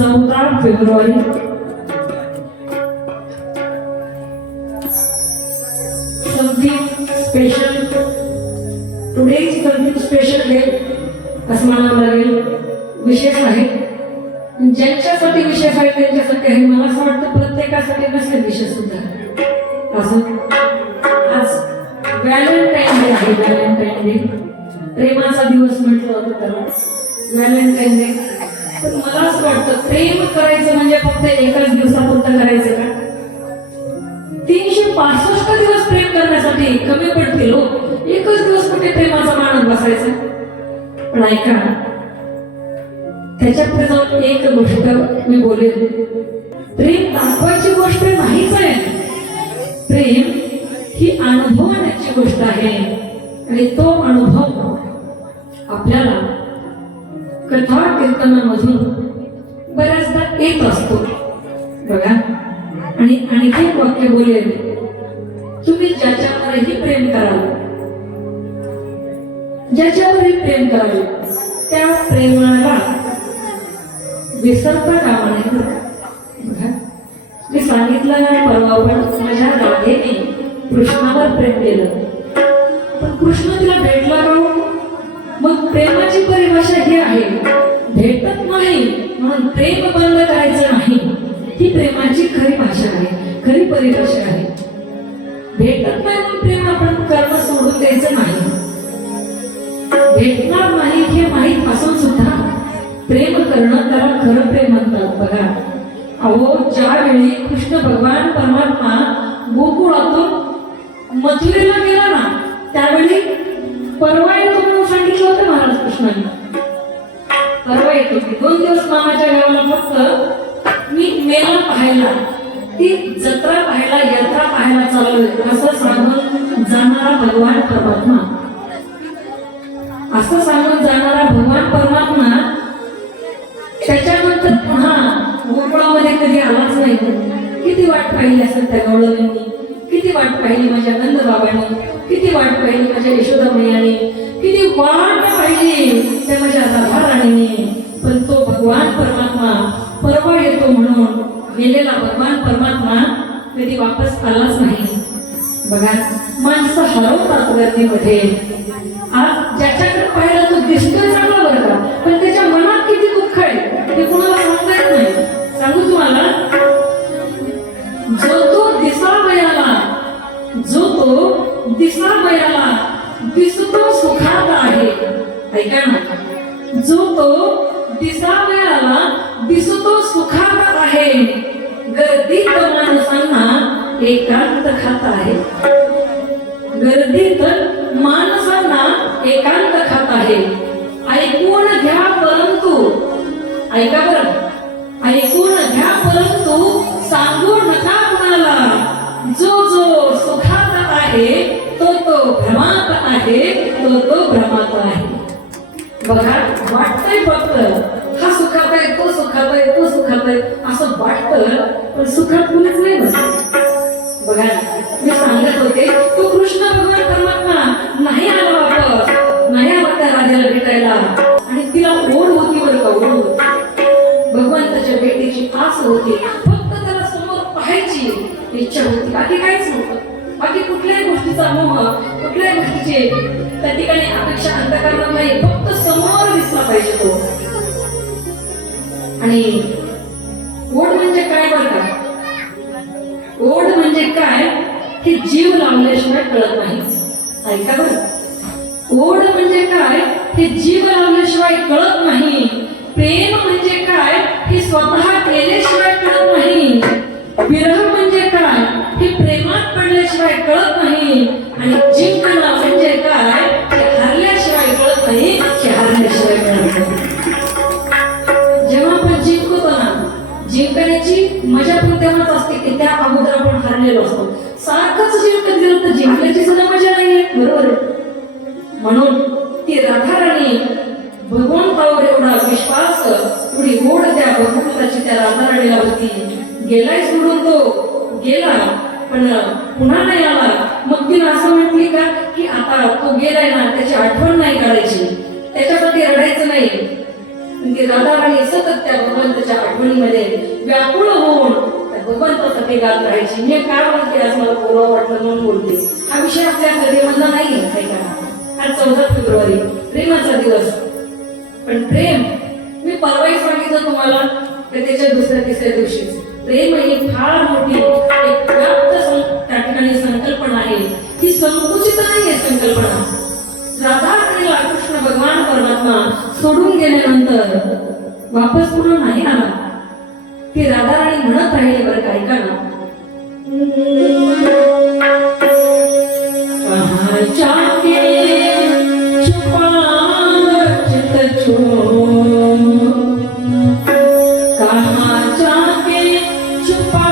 14 February something special. Today is something special day. असं म्हणावं लागेल. विशेष आहे. ज्यांच्यासाठी विशेष आहे त्यांच्यासाठी आहे. मला असं वाटतं प्रत्येकासाठी नसेल विशेष सुद्धा. असं आज व्हॅलेंटाईन डे आहे. व्हॅलेंटाईन डे प्रेमाचा दिवस म्हटलं होतं त्याला व्हॅलेंटाईन डे. पण मला असं वाटतं प्रेम करायचं म्हणजे फक्त एकाच दिवसापुरतं करायचं का? 365 दिवस प्रेम करण्यासाठी कमी पडतील हो. एकच दिवस कुठे प्रेमाचा मानत बसायचा. पण ऐका त्याच्यापुढे जाऊन एक गोष्ट मी बोलेल. प्रेम दाखवायची गोष्ट नाहीच आहे. प्रेम ही अनुभवण्याची गोष्ट आहे आणि तो अनुभव आपल्याला कथा कीर्तनामधून बऱ्याचदा येत असतो बघा. आणि आणखी एक वाक्य बोलेल. तुम्ही ज्याच्यावरही प्रेम कराल ज्याच्यावरही प्रेम कराल त्या प्रेमाला विसरता कामा नये बघा. मी सांगितलं परवा पण माझ्या राधेने कृष्णावर प्रेम केलं पण कृष्ण तिला भेटला का? मग प्रेमाची परिभाषा ही आहे भेटत नाही म्हणून प्रेम बंद करायचं नाही. ही प्रेमाची खरी भाषा आहे. खरी परिभाषा आहे. भेटत नाही म्हणून प्रेम आपण करणं सोडून द्यायचं नाही. भेटणार नाही हे माहीत असून सुद्धा प्रेम करणं त्याला खरं प्रेम म्हणतात बघा. अहो ज्यावेळी कृष्ण भगवान परमात्मा गोकुळातून मथुरेला गेला ना त्यावेळी परवा येतो म्हणून सांगितलं होतं महाराज कृष्णाने. परवा येतो 2 दिवस मामाच्या गावाला फक्त मी मेला पाहायला ती जत्रा पाहायला यात्रा पाहायला चाललोय असं सांगून जाणारा भगवान परमात्मा असं सांगून जाणारा भगवान परमात्मा त्याच्यानंतर पुन्हा गोकुळामध्ये कधी आलाच नाही. किती वाट पाहिली असेल त्या गवळणींनी. किती वाट पाहिली माझ्या नंद बाबांनी. किती वाट पाहिली माझ्या यशोदा मैयाने. किती वाट पाहिली त्या माझ्या राधा राणीने. पण तो भगवान परमात्मा परवा येतो म्हणून गेलेला भगवान परमात्मा कधी वापस आलाच नाही बघा. माणसं हरवतात गर्दीमध्ये. आज ज्याच्याकडे पाहिलं तो दिसतोय चांगला बरं का पण त्याच्या मनात किती दुःख आहे ते कोणाला सांगता येत नाही. सांगू तुम्हाला जो तो दिसावयाला दिसतो सुखात आहे. ऐका ना. जो तो दिसावयाला दिसतो सुखात आहे. गर्दीत माणसांना एकांत खात आहे. गर्दीत माणसांना एकांत खात आहे. ऐकून घ्या परंतु ऐका बरं ऐकून घ्या परंतु सांगू नका कुणाला. जो जो सुखात आहे तो तो भ्रमात आहे. तो भ्रमात आहे. बघा वाटतंय फक्त हा सुखात आहे तो सुखात आहे तो सुखात आहे असं वाटतं पण सुखात कुणीच नाही बघा. मी सांगत होते तो कृष्ण भगवान परमात्मा नाही आला वापस. नाही आला त्या राजाला भेटायला आणि तिला ओढ होती बरं का. ओढ होती भगवंताच्या भेटीची आस होती. फक्त त्याला समोर पाहायची इच्छा होती. बाकी काहीच नव्हतं. बाकी कुठल्याही गोष्टीचा मोह कुठल्याही गोष्टीचे त्या ठिकाणी अपेक्षा अंतःकरणात नाही. फक्त समोर दिसला पाहिजे तो. आणि ओढ म्हणजे काय बरं का. ओढ म्हणजे काय हे जीव लावल्याशिवाय कळत नाही. ऐका बरं. ओढ म्हणजे काय हे जीव लावल्याशिवाय कळत नाही. प्रेम म्हणजे काय हे स्वतः केल्याशिवाय कळत नाही. विरह म्हणजे काय हे प्रेमात पडल्याशिवाय कळत नाही. आणि जिंकणं म्हणजे काय हे हरल्याशिवाय कळत नाही. हे हरल्याशिवाय कळत नाही. जेव्हा आपण जिंकतो ना जिंकण्याची मजा पण तेव्हाच असते की त्या अगोदर आपण हरलेलो असतो. सारखंच जिंकत गेलं तर जिंकण्याची सुद्धा मजा नाहीये. बरोबर आहे. म्हणून ती राधा राणी भगवंतावर एवढा विश्वास थोडी ओढ त्या भगवंताची त्या राधा राणीला होती. गेलाय सोडून तो गेला पण पुन्हा नाही आला. मग तिला असं म्हटली का की आता तो गेलाय ना त्याची आठवण नाही काढायची त्याच्यासाठी रडायचं नाही. ती राधाराणी सतत त्या भगवंताच्या आठवणीमध्ये व्याकुळ होऊन त्या भगवंतासाठी गात राहायची. मी काय बोलते आज मला बोलावं वाटलं म्हणून बोलते. हा विषय आपल्या कथेमधला नाही आहे का. हा 14 फेब्रुवारी प्रेमाचा दिवस. पण प्रेम मी परवाही सांगितलं तुम्हाला की त्याच्या दुसऱ्या तिसऱ्या दिवशी प्रेम ही फार मोठी एक व्याप्त त्या ठिकाणी संकल्पना आहे. ही संकुचित नाही आहे संकल्पना. राधा आणि कृष्ण भगवान परमात्मा सोडून गेल्यानंतर वापस पुन्हा नाही आला. ते राधा राणी म्हणत राहिले बरं काय का ना, कहाँ जाके छुपा चित चोर, कहाँ जाके छुपा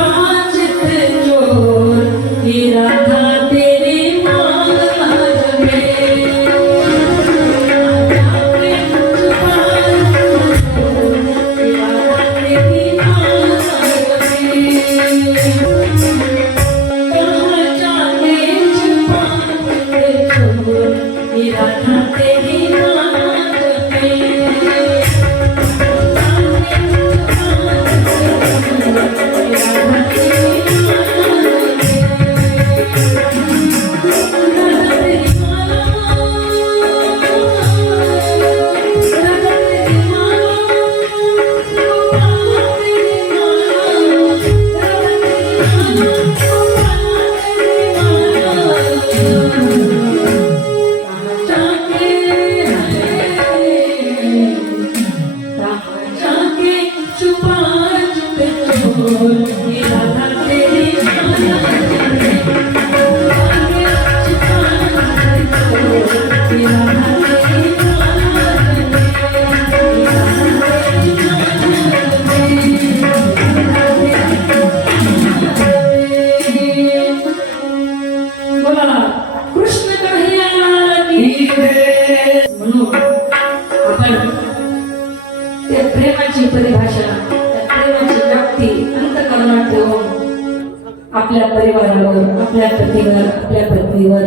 चित चोर, ये राधा तेरे मांग में, जाके छुपा चित चोर, ये राधा तेरी मांग में, कहाँ जाके छुपा चित चोर, ये राधा तेरी मांग में। प्रेमाची परिभाषा, प्रेमाची व्याप्ती अंतःकरणात ठेवून आपल्या परिवारावर, आपल्या पतीवर, आपल्या पत्नीवर,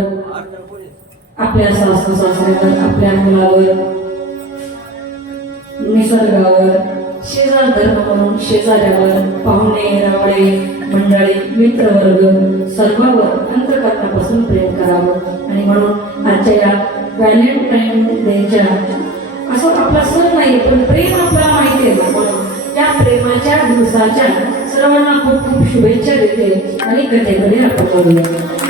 आपल्या सासू सासऱ्यावर, आपल्या मुलावर, निसर्गावर, शेजार धर्म म्हणून शेजाऱ्यावर, पाहुणे रावळे मंडळी मित्रवर्ग सर्वांवर अंतःकरणापासून प्रेम करावं. आणि म्हणून आजच्या या व्हॅलेंटाईन डेच्या असं आपला सण नाही पण प्रेम आपल्याला माहिती आहे. म्हणून त्या प्रेमाच्या दिवसाच्या सर्वांना खूप खूप शुभेच्छा देते आणि कथेकडे आपण बोलूया.